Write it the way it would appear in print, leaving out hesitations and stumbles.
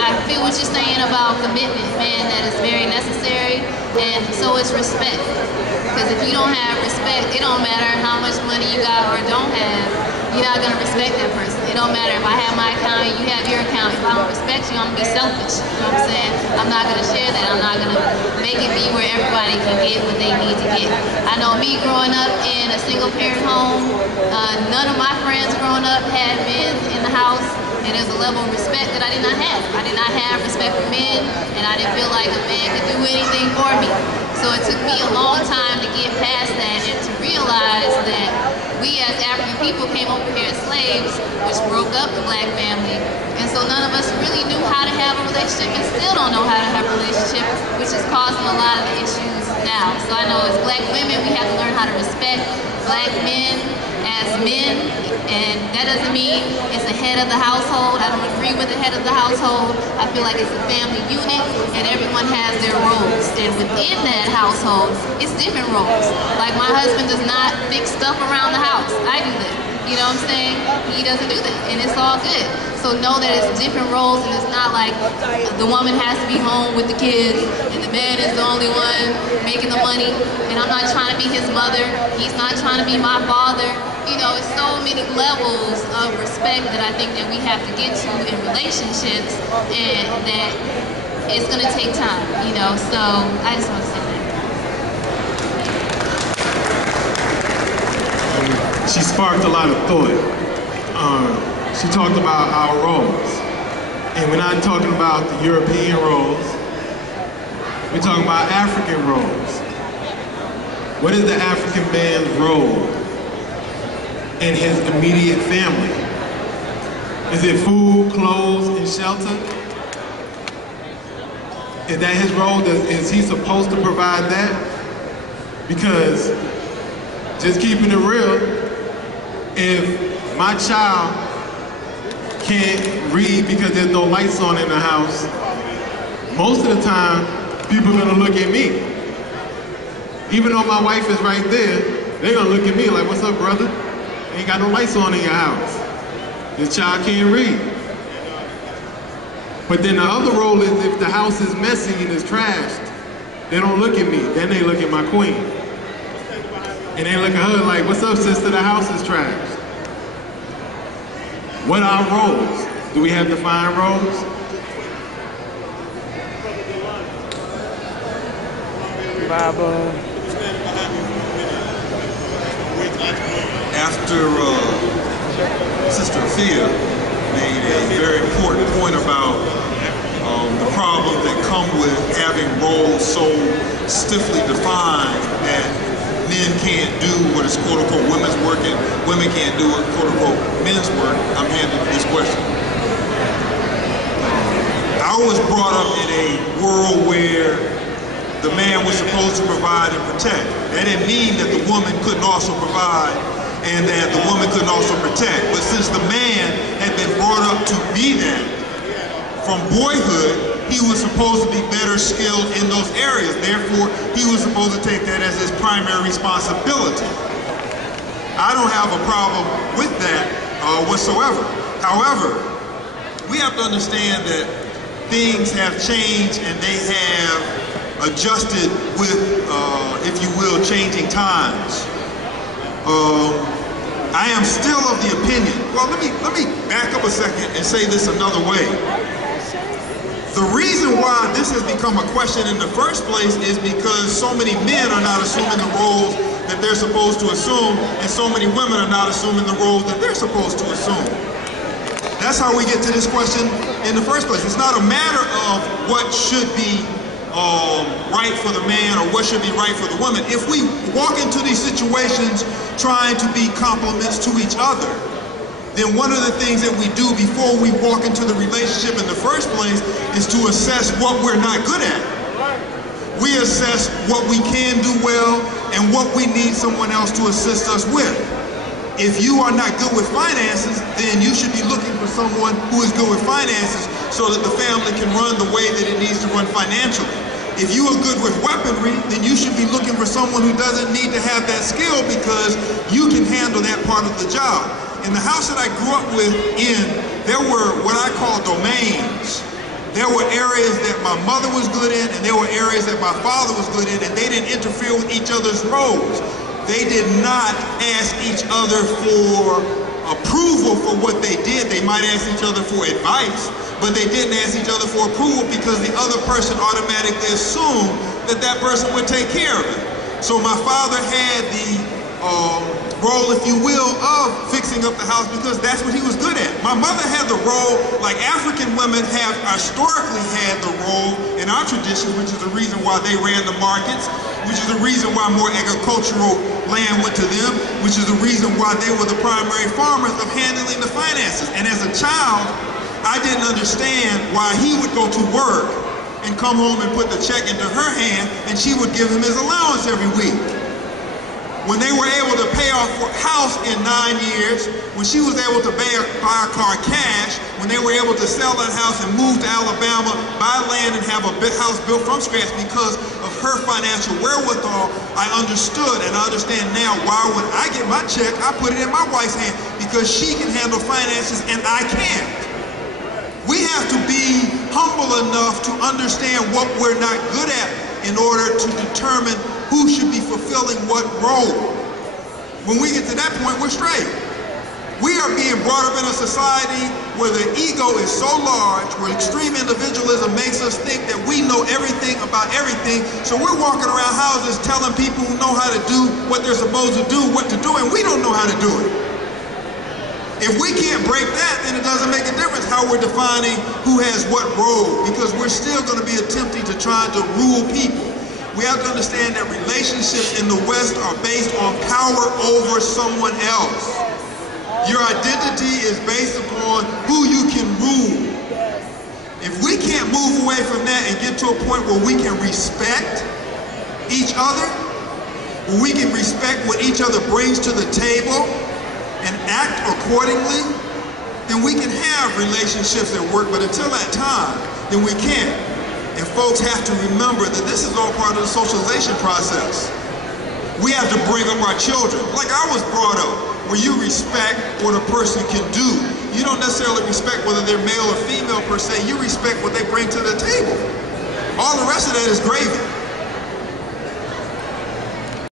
I feel what you're saying about commitment, man, that is very necessary, and so is respect. Because if you don't have respect, it don't matter how much money you got or don't have, you're not going to respect that person. It don't matter if I have my account and you have your account. If I don't respect you, I'm going to be selfish. You know what I'm saying? I'm not going to share that. I'm not going to make it be where everybody can get what they need to get. I know me growing up in a single-parent home, none of my friends growing up had men in the house, and there's a level of respect that I did not have. I did not have respect for men, and I didn't feel like a man could do anything for me. So it took me a long time to get past that and to realize that we as African people came over here as slaves, which broke up the black family. And so none of us really knew how to have a relationship and still don't know how to have a relationship, which is causing a lot of the issues now. So I know as black women, we have to learn how to respect black men as men, and that doesn't mean it's the head of the household. I don't agree with the head of the household. I feel like it's a family unit, and everyone has their roles. And within that household, it's different roles. Like my husband does not fix stuff around the house. I do that. You know what I'm saying? He doesn't do that, and it's all good. So know that it's different roles, and it's not like the woman has to be home with the kids, and the man is the only one making the money, and I'm not trying to be his mother, he's not trying to be my father. You know, it's so many levels of respect that I think that we have to get to in relationships, and that it's gonna take time, you know, so I just want to say that. She sparked a lot of thought. She talked about our roles. And we're not talking about the European roles. We're talking about African roles. What is the African man's role in his immediate family? Is it food, clothes, and shelter? Is that his role? Is he supposed to provide that? Because, just keeping it real, if my child can't read because there's no lights on in the house, most of the time, people are gonna look at me. Even though my wife is right there, they're gonna look at me like, what's up, brother? Ain't got no lights on in your house. This child can't read. But then the other role is if the house is messy and it's trashed, they don't look at me, then they look at my queen. And they look at her like, what's up, sister, the house is trashed. What are our roles? Do we have defined roles? Bible. After Sister Afya made a very important point about the problem that come with having roles so stiffly defined that men can't do what is quote-unquote women's work and women can't do what quote-unquote men's work, I'm handling this question. I was brought up in a world where the man was supposed to provide and protect. That didn't mean that the woman couldn't also provide and that the woman couldn't also protect. But since the man had been brought up to be that, from boyhood, he was supposed to be better skilled in those areas. Therefore, he was supposed to take that as his primary responsibility. I don't have a problem with that whatsoever. However, we have to understand that things have changed and they have adjusted with, if you will, changing times. I am still of the opinion, well, let me back up a second and say this another way. The reason why this has become a question in the first place is because so many men are not assuming the roles that they're supposed to assume, and so many women are not assuming the roles that they're supposed to assume. That's how we get to this question in the first place. It's not a matter of what should be right for the man or what should be right for the woman. If we walk into these situations trying to be complements to each other, then one of the things that we do before we walk into the relationship in the first place is to assess what we're not good at. We assess what we can do well and what we need someone else to assist us with. If you are not good with finances, then you should be looking for someone who is good with finances so that the family can run the way that it needs to run financially. If you are good with weaponry, then you should be looking for someone who doesn't need to have that skill because you can handle that part of the job. In the house that I grew up with there were what I call domains. There were areas that my mother was good in, and there were areas that my father was good in, and they didn't interfere with each other's roles. They did not ask each other for approval for what they did. They might ask each other for advice, but they didn't ask each other for approval because the other person automatically assumed that that person would take care of it. So my father had the role, if you will, of fixing up the house because that's what he was good at. My mother had the role, like African women have historically had the role in our traditions, which is the reason why they ran the markets, which is the reason why more agricultural land went to them, which is the reason why they were the primary farmers of handling the finances. And as a child, I didn't understand why he would go to work and come home and put the check into her hand and she would give him his allowance every week. When they were able to pay off a house in 9 years, when she was able to buy a car cash, when they were able to sell that house and move to Alabama, buy land and have a big house built from scratch because of her financial wherewithal, I understood and I understand now why when I get my check, I put it in my wife's hand because she can handle finances and I can't. We have to be humble enough to understand what we're not good at in order to determine who should be fulfilling what role. When we get to that point, we're straight. We are being brought up in a society where the ego is so large, where extreme individualism makes us think that we know everything about everything, so we're walking around houses telling people who know how to do what they're supposed to do, what to do, and we don't know how to do it. If we can't break that, then it doesn't make a difference how we're defining who has what role, because we're still going to be attempting to try to rule people. We have to understand that relationships in the West are based on power over someone else. Your identity is based upon who you can rule. If we can't move away from that and get to a point where we can respect each other, where we can respect what each other brings to the table and act accordingly, then we can have relationships that work. But until that time, then we can't. And folks have to remember that this is all part of the socialization process. We have to bring up our children, like I was brought up, where you respect what a person can do. You don't necessarily respect whether they're male or female per se, you respect what they bring to the table. All the rest of that is gravy.